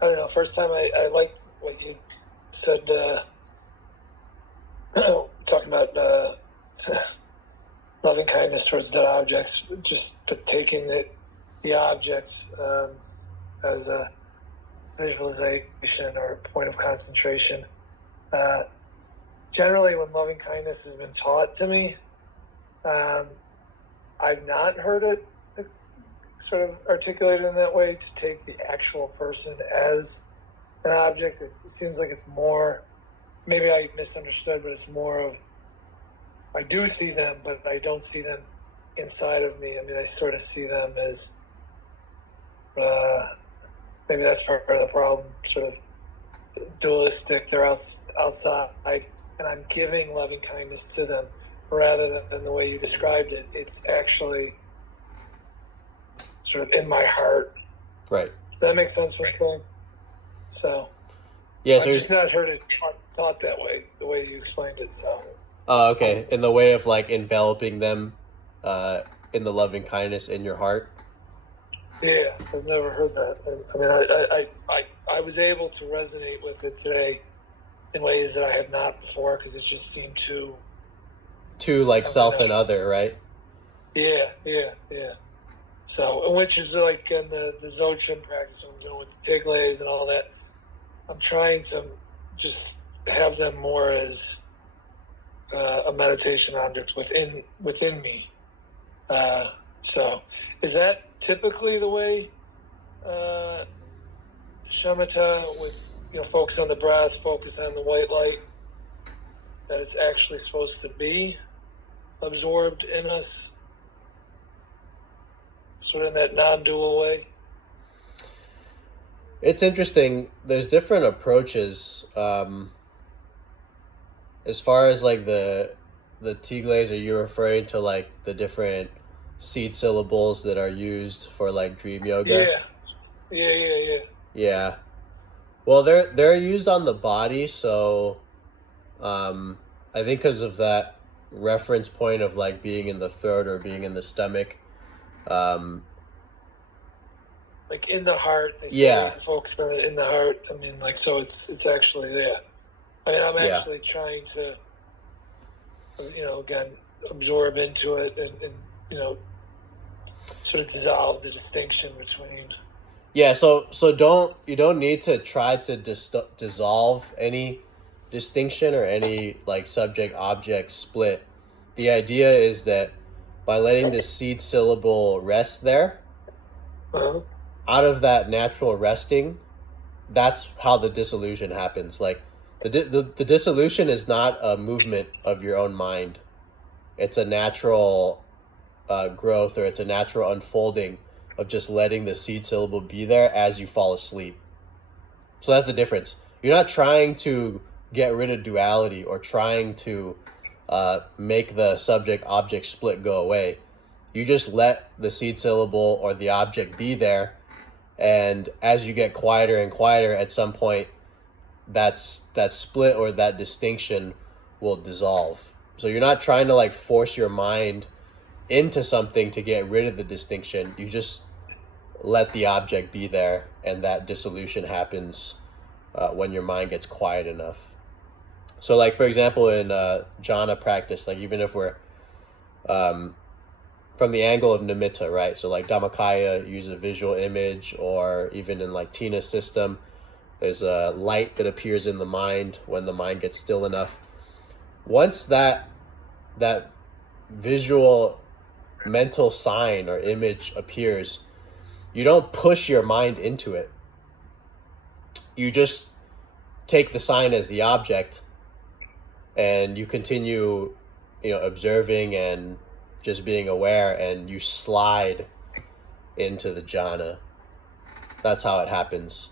I don't know. First time I liked what you said, talking about loving kindness towards dead objects, just taking the object as a visualization or point of concentration. Uh, Generally, when loving kindness has been taught to me, um, I've not heard it sort of articulated in that way to take the actual person as an object. It seems like it's more, maybe I misunderstood, but it's more of I do see them, but I don't see them inside of me. I mean, I sort of see them as uh, maybe that's part of the problem, sort of dualistic. They're outside, and I'm giving loving kindness to them rather than the way you described it. It's actually sort of in my heart. Right. Does that make sense what I'm saying? So Yeah. I've So, just not heard it taught that way, the way you explained it. So okay, in the way of like enveloping them, in the loving kindness in your heart. yeah, I've never heard that. I mean, I was able to resonate with it today in ways that I had not before because it just seemed too. To like I don't self know. and other, right? Yeah. So, which is like in the Dzogchen practice I'm doing with the Tiglays and all that. I'm trying to just have them more as a meditation object within me. So, is that typically the way shamatha with focus on the breath, focus on the white light, that it's actually supposed to be absorbed in us, sort of in that non-dual way? It's interesting. There's different approaches. As far as like the Tiglays, are you referring to like the different seed syllables that are used for like dream yoga? Yeah, yeah. Yeah. Well, they're used on the body, so um, I think because of that reference point of like being in the throat or being in the stomach. Um, Like in the heart, they say yeah, focus on it in the heart. I mean, like so, it's actually there. I mean, I'm yeah. actually trying to, again, absorb into it and sort of dissolve the distinction between. Yeah, so don't need to try to dissolve any distinction or any like subject object split. The idea is that by letting the seed syllable rest there, Uh-huh. out of that natural resting, that's how the dissolution happens. Like the dissolution is not a movement of your own mind. It's a natural growth, or it's a natural unfolding of just letting the seed syllable be there as you fall asleep. So that's the difference. You're not trying to get rid of duality or trying to make the subject object split go away. You just let the seed syllable or the object be there, and as you get quieter and quieter, at some point, that split or that distinction will dissolve. So you're not trying to like force your mind into something to get rid of the distinction. You just let the object be there, and that dissolution happens when your mind gets quiet enough. So, like for example, in jhana practice, like even if we're um, from the angle of nimitta, right? So, like Dhammakaya use a visual image, or even in like Tina's system, there's a light that appears in the mind when the mind gets still enough. Once that visual mental sign or image appears, you don't push your mind into it. You just take the sign as the object, and you continue, observing and just being aware, and you slide into the jhana. That's how it happens.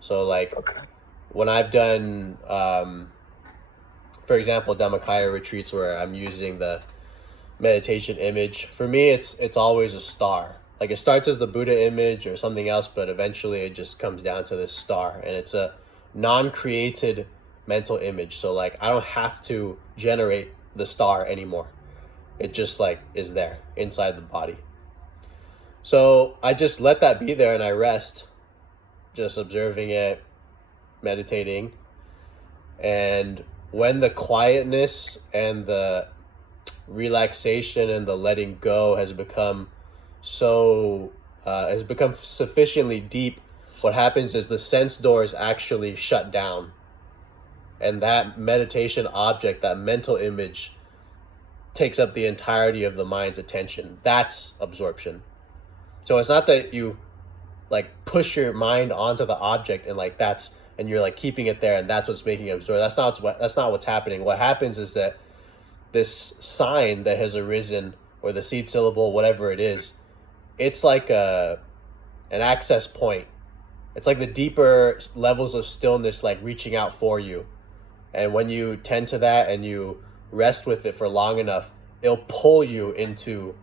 So like Okay. when I've done, for example, Dhammakaya retreats where I'm using the meditation image, for me it's always a star. Like it starts as the Buddha image or something else, but eventually it just comes down to this star, and it's a non-created mental image. So like I don't have to generate the star anymore. It just like is there inside the body. So I just let that be there and I rest. just observing it, meditating. And when the quietness and the relaxation and the letting go has become sufficiently deep, what happens is the sense doors actually shut down. And that meditation object, that mental image, takes up the entirety of the mind's attention. That's absorption. So it's not that you like push your mind onto the object and like and you're like keeping it there and that's what's making it absorb. That's not what's happening. What happens is that this sign that has arisen, or the seed syllable, whatever it is, it's like an access point. It's like the deeper levels of stillness like reaching out for you. And when you tend to that and you rest with it for long enough, it'll pull you into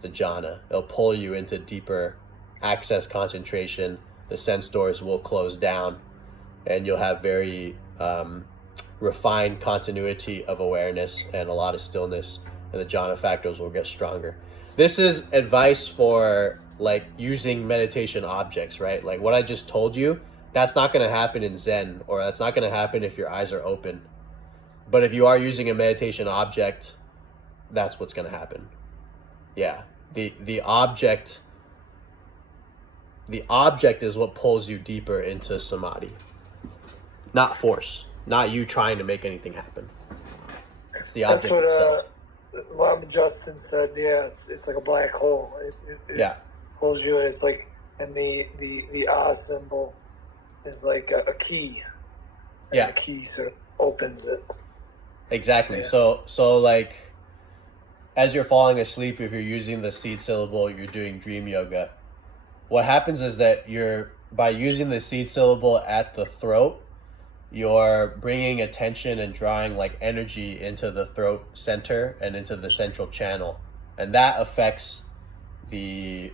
the jhana. It'll pull you into deeper access concentration. The sense doors will close down and you'll have very refined continuity of awareness and a lot of stillness, and the jhana factors will get stronger. This is advice for like using meditation objects, right? Like what I just told you, that's not going to happen in Zen, or that's not going to happen if your eyes are open. But if you are using a meditation object, that's what's going to happen. Yeah. The object is what pulls you deeper into samadhi. Not force. Not you trying to make anything happen. It's the object itself. Lama Justin said, yeah, it's like a black hole. It pulls you, and it's like, and the ah symbol is like a key. And the key sort of opens it. Exactly. Yeah. So like, as you're falling asleep, if you're using the seed syllable, you're doing dream yoga. What happens is that by using the seed syllable at the throat, you're bringing attention and drawing like energy into the throat center and into the central channel. And that affects the,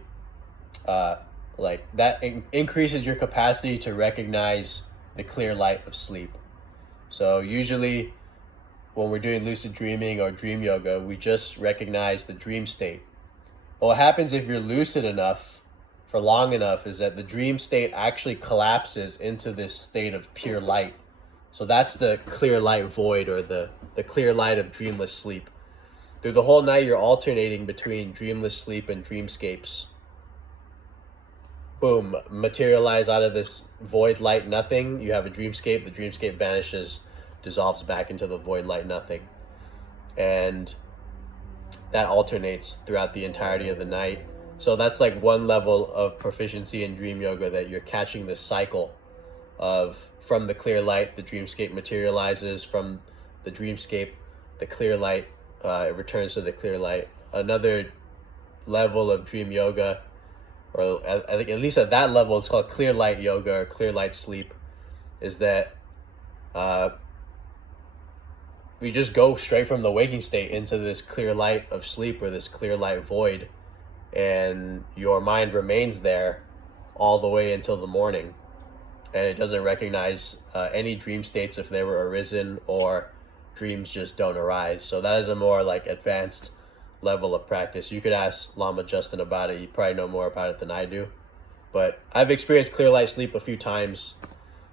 increases your capacity to recognize the clear light of sleep. So usually when we're doing lucid dreaming or dream yoga, we just recognize the dream state. But what happens if you're lucid enough for long enough is that the dream state actually collapses into this state of pure light. So that's the clear light void, or the clear light of dreamless sleep. Through the whole night, you're alternating between dreamless sleep and dreamscapes. Boom, materialize out of this void light nothing. You have a dreamscape. The dreamscape vanishes, dissolves back into the void light nothing. And that alternates throughout the entirety of the night. So that's like one level of proficiency in dream yoga, that you're catching this cycle of from the clear light, the dreamscape materializes, from the dreamscape, the clear light, it returns to the clear light. Another level of dream yoga, or I think at least at that level, it's called clear light yoga or clear light sleep, is that we just go straight from the waking state into this clear light of sleep, or this clear light void, and your mind remains there all the way until the morning. And it doesn't recognize any dream states if they were arisen, or dreams just don't arise. So that is a more like advanced level of practice. You could ask Lama Justin about it. You probably know more about it than I do. But I've experienced clear light sleep a few times.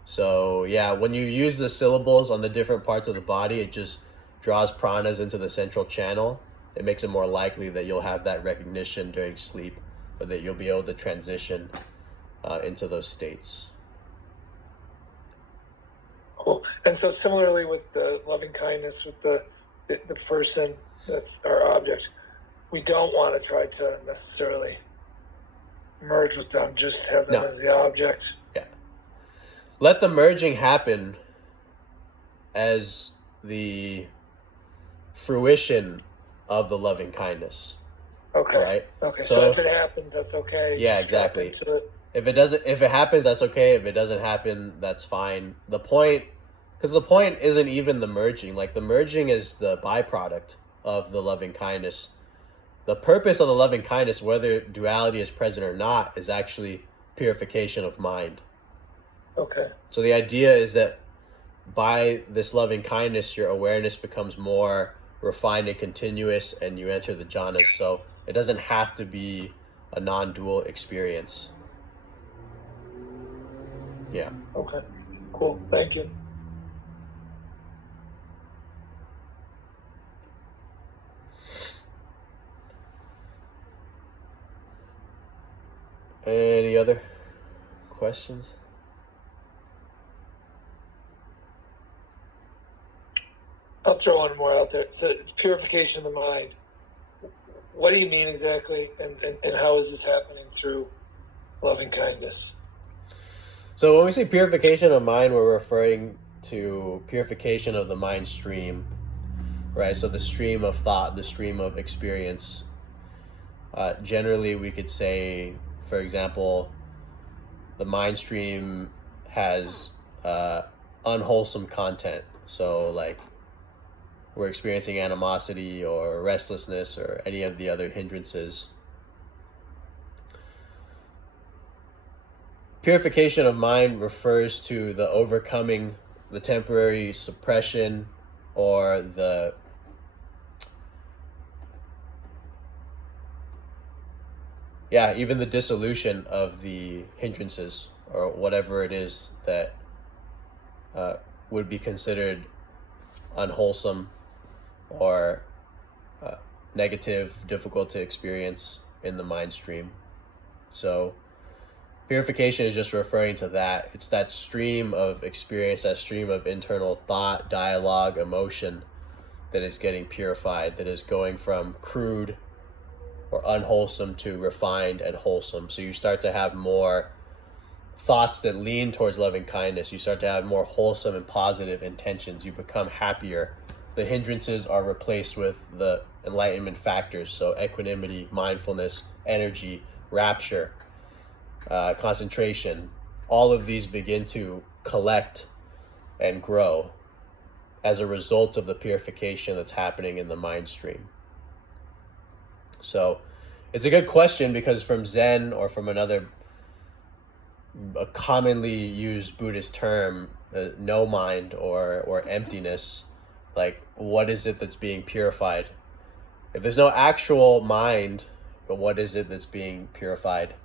So yeah, when you use the syllables on the different parts of the body, it just draws pranas into the central channel. It makes it more likely that you'll have that recognition during sleep, or that you'll be able to transition into those states. Cool. And so similarly with the loving kindness, with the person that's our object, we don't want to try to necessarily merge with them, just have them as the object. Yeah. Let the merging happen as the fruition of the loving kindness. Okay. Right? Okay. So if it happens, that's okay. Yeah, exactly. If it happens, that's okay. If it doesn't happen, that's fine. Because the point isn't even the merging. Like, the merging is the byproduct of the loving kindness. The purpose of the loving kindness, whether duality is present or not, is actually purification of mind. Okay. So the idea is that by this loving kindness, your awareness becomes more refined and continuous, and you enter the jhanas. So it doesn't have to be a non-dual experience. Yeah. Okay. Cool. Thank you. Any other questions? I'll throw one more out there. So it's purification of the mind. What do you mean exactly, and how is this happening through loving kindness? So when we say purification of mind, we're referring to purification of the mind stream, right? So the stream of thought, the stream of experience. Generally, we could say, for example, the mind stream has unwholesome content. So like we're experiencing animosity or restlessness or any of the other hindrances. Purification of mind refers to the overcoming the temporary suppression or even the dissolution of the hindrances or whatever it is that would be considered unwholesome or negative, difficult to experience in the mind stream. So purification is just referring to that. It's that stream of experience, that stream of internal thought, dialogue, emotion that is getting purified, that is going from crude or unwholesome to refined and wholesome. So you start to have more thoughts that lean towards loving kindness. You start to have more wholesome and positive intentions. You become happier. The hindrances are replaced with the enlightenment factors. So equanimity, mindfulness, energy, rapture, concentration. All of these begin to collect and grow as a result of the purification that's happening in the mind stream. So it's a good question because from Zen or from a commonly used Buddhist term, no mind or emptiness, like what is it that's being purified? If there's no actual mind, what is it that's being purified?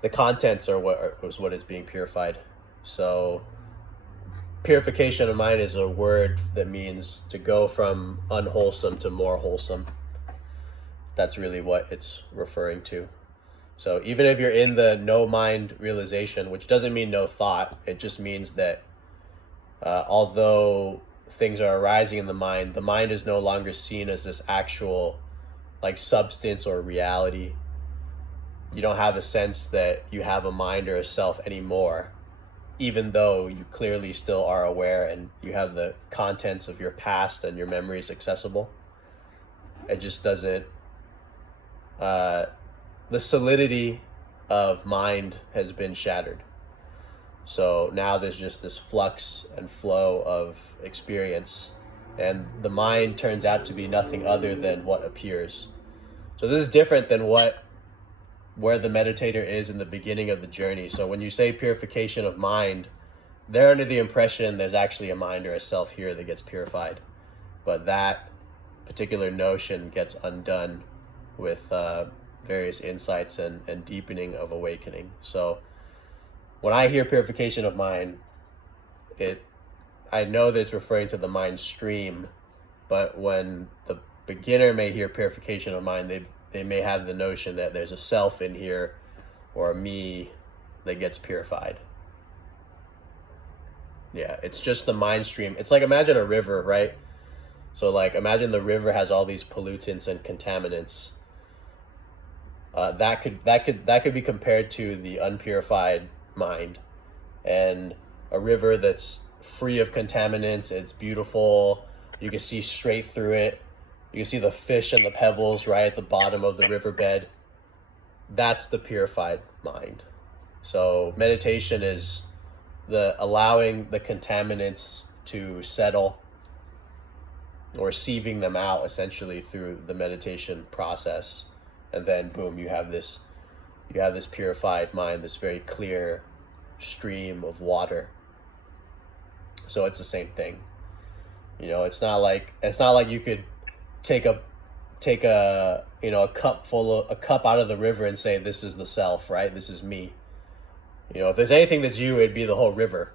The contents are what is being purified. So purification of mind is a word that means to go from unwholesome to more wholesome. That's really what it's referring to. So even if you're in the no mind realization, which doesn't mean no thought, it just means that although things are arising in the mind is no longer seen as this actual like substance or reality. You don't have a sense that you have a mind or a self anymore, even though you clearly still are aware and you have the contents of your past and your memories accessible. It just doesn't, the solidity of mind has been shattered. So now there's just this flux and flow of experience, and the mind turns out to be nothing other than what appears. So this is different than where the meditator is in the beginning of the journey. So when you say purification of mind, they're under the impression there's actually a mind or a self here that gets purified. But that particular notion gets undone with various insights and deepening of awakening. So when I hear purification of mind, I know that it's referring to the mind stream, but when the beginner may hear purification of mind, they may have the notion that there's a self in here or a me that gets purified. Yeah, it's just the mind stream. It's like, imagine a river, right? So like imagine the river has all these pollutants and contaminants. That could be compared to the unpurified mind, and a river that's free of contaminants. It's beautiful. You can see straight through it. You can see the fish and the pebbles right at the bottom of the riverbed. That's the purified mind. So meditation is the allowing the contaminants to settle, or sieving them out essentially through the meditation process. And then boom, you have this purified mind, this very clear stream of water. So it's the same thing. You know, it's not like you could take a cup out of the river and say, this is the self, right? This is me. If there's anything that's you, it'd be the whole river.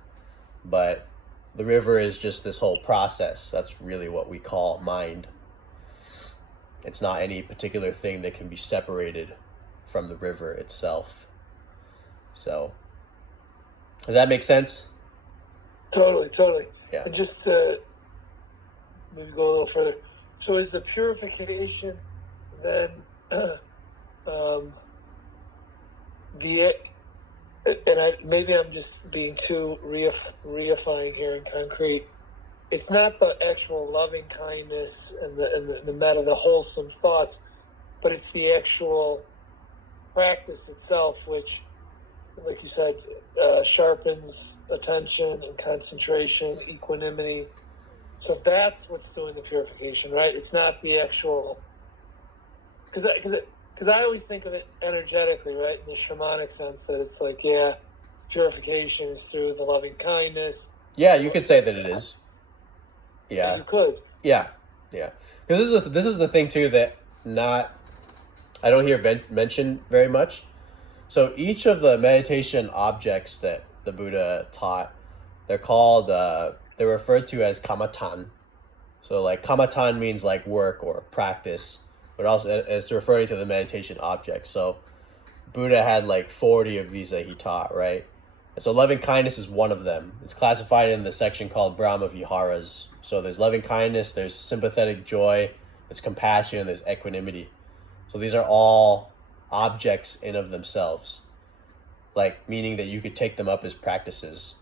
But the river is just this whole process. That's really what we call mind. It's not any particular thing that can be separated from the river itself. So, does that make sense? Totally. Yeah. And just to maybe go a little further. So is the purification then maybe I'm just being too reifying here in concrete. It's not the actual loving kindness and the meta, the wholesome thoughts, but it's the actual practice itself, which, like you said, sharpens attention and concentration, equanimity. So that's what's doing the purification, right? It's not the actual, because I always think of it energetically, right, in the shamanic sense, that it's like, purification is through the loving kindness. Yeah, you could say that it is. Yeah. You could. Yeah. Because this is the thing too that I don't hear mentioned very much. So each of the meditation objects that the Buddha taught, they're called they're referred to as kamatan. So like kamatan means like work or practice, but also it's referring to the meditation objects. So Buddha had like 40 of these that he taught, right? And so loving kindness is one of them. It's classified in the section called Brahma Viharas. So there's loving kindness, there's sympathetic joy, there's compassion, there's equanimity. So these are all objects in of themselves, like meaning that you could take them up as practices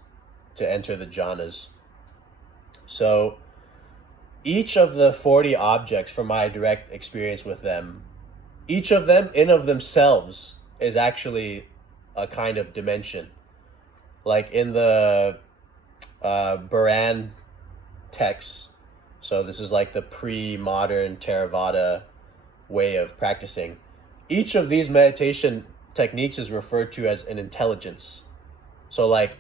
to enter the jhanas. So each of the 40 objects, from my direct experience with them, each of them in of themselves is actually a kind of dimension. Like in the Baran texts, so this is like the pre-modern Theravada way of practicing. Each of these meditation techniques is referred to as an intelligence. So like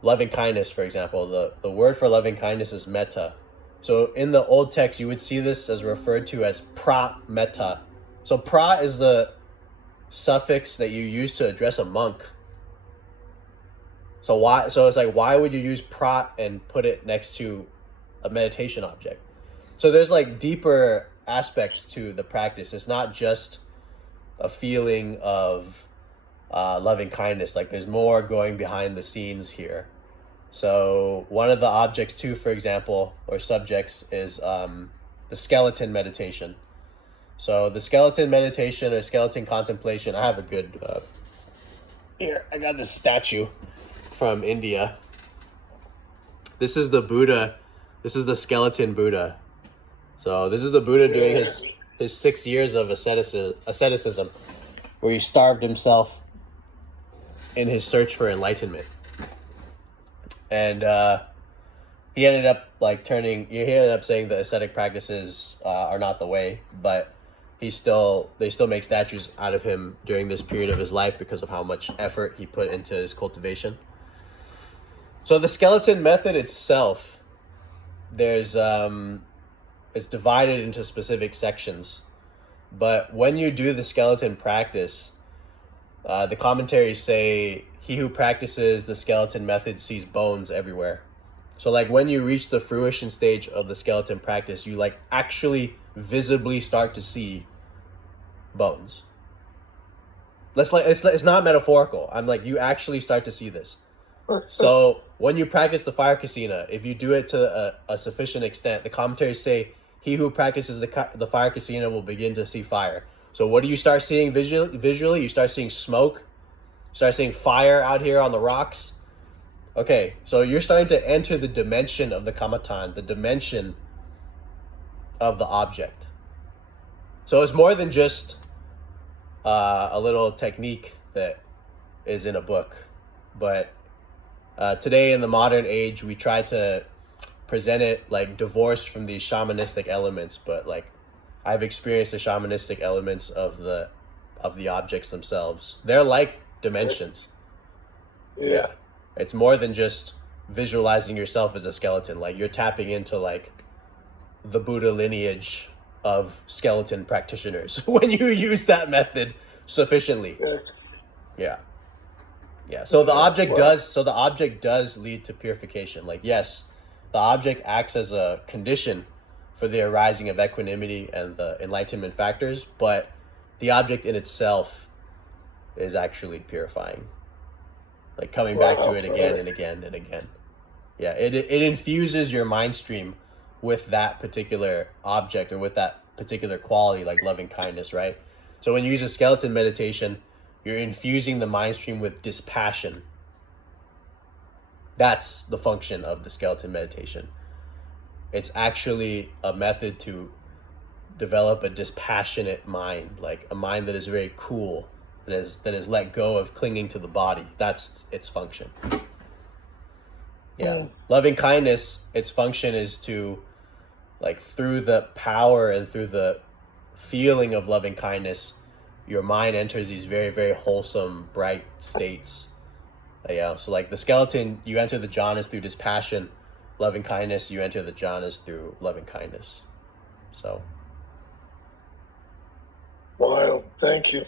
loving kindness, for example, the word for loving kindness is metta. So in the old text, you would see this as referred to as pra-metta. So pra is the suffix that you use to address a monk. So it's like, why would you use pra and put it next to a meditation object? So there's like deeper aspects to the practice. It's not just a feeling of loving kindness. Like there's more going behind the scenes here. So one of the objects too, for example, or subjects is the skeleton meditation. So the skeleton meditation or skeleton contemplation, I have a good, here, I got this statue from India. This is the Buddha. This is the skeleton Buddha. So this is the Buddha during his 6 years of asceticism, where he starved himself in his search for enlightenment. And he ended up saying the ascetic practices are not the way, but they still make statues out of him during this period of his life because of how much effort he put into his cultivation. So the skeleton method itself, there's it's divided into specific sections, but when you do the skeleton practice, the commentaries say he who practices the skeleton method sees bones everywhere. So like when you reach the fruition stage of the skeleton practice, you like actually visibly start to see bones. It's not metaphorical. I'm like, you actually start to see this. So when you practice the fire kasina, if you do it to a sufficient extent, the commentaries say he who practices the fire kasina will begin to see fire. So what do you start seeing visually? You start seeing smoke. You start seeing fire out here on the rocks. Okay, so you're starting to enter the dimension of the kamatan, the dimension of the object. So it's more than just a little technique that is in a book, but today in the modern age, we try to present it like divorced from these shamanistic elements, but like I've experienced the shamanistic elements of the objects themselves. They're like dimensions. Yeah. It's more than just visualizing yourself as a skeleton. Like you're tapping into like the Buddha lineage of skeleton practitioners when you use that method sufficiently. Yeah. Yeah. So the Okay, object well- does. So the object does lead to purification. Like yes, the object acts as a condition for the arising of equanimity and the enlightenment factors, but the object in itself is actually purifying. Like coming back to Wow, it again alright. and again and again. Yeah. It infuses your mind stream with that particular object or with that particular quality, like loving kindness, right? So when you use a skeleton meditation, you're infusing the mind stream with dispassion. That's the function of the skeleton meditation. It's actually a method to develop a dispassionate mind, like a mind that is very cool, that is let go of clinging to the body. That's its function. Yeah. Loving kindness, its function is to, like, through the power and through the feeling of loving kindness, your mind enters these very, very wholesome, bright states. Yeah. So like the skeleton, you enter the jhanas through dispassion. Loving kindness, you enter the jhanas through loving kindness. So Wild. Thank you.